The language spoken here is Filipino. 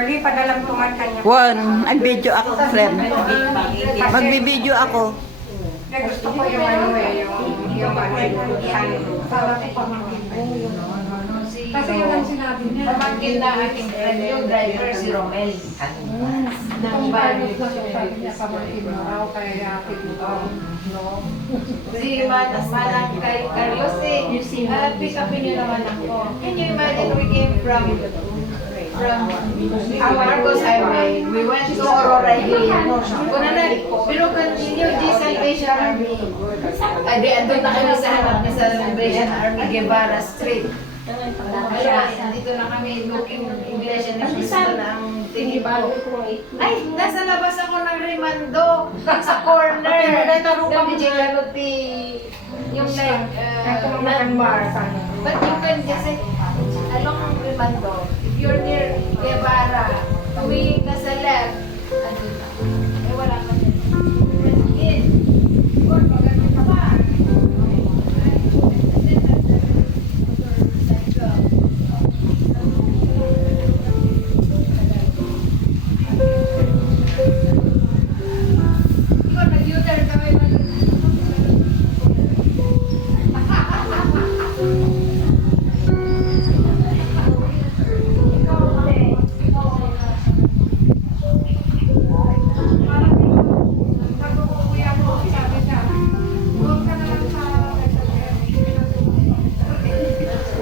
Girlie, padalang tumat kanya. Nag-video ako, friend. Magbibideo ako. Gusto ko yung ano eh, yung ano, yung Kasi yun ang sinabi niya. Pamangkin na aking friend yung driver, si Romel. Nang bayad na sabi niya pamangkin mo raw, kaya yapit mo daw. Si Manang kay Carlos eh, pick upin niyo naman ako. Can you imagine we came from Marcos Highway, we went to Aurora Hill. Pero continue di Salvation Army. Adi, andun na kami sa harap ng Salvation Army, Guevara Street. Kaya, dito na kami looking Iglesia ni Cristo na ang tingin ko. Ay, nasa labas ako ng Rimando, sa corner. DJ Lanuti, yung like, bar. But you can just say, anong Rimando?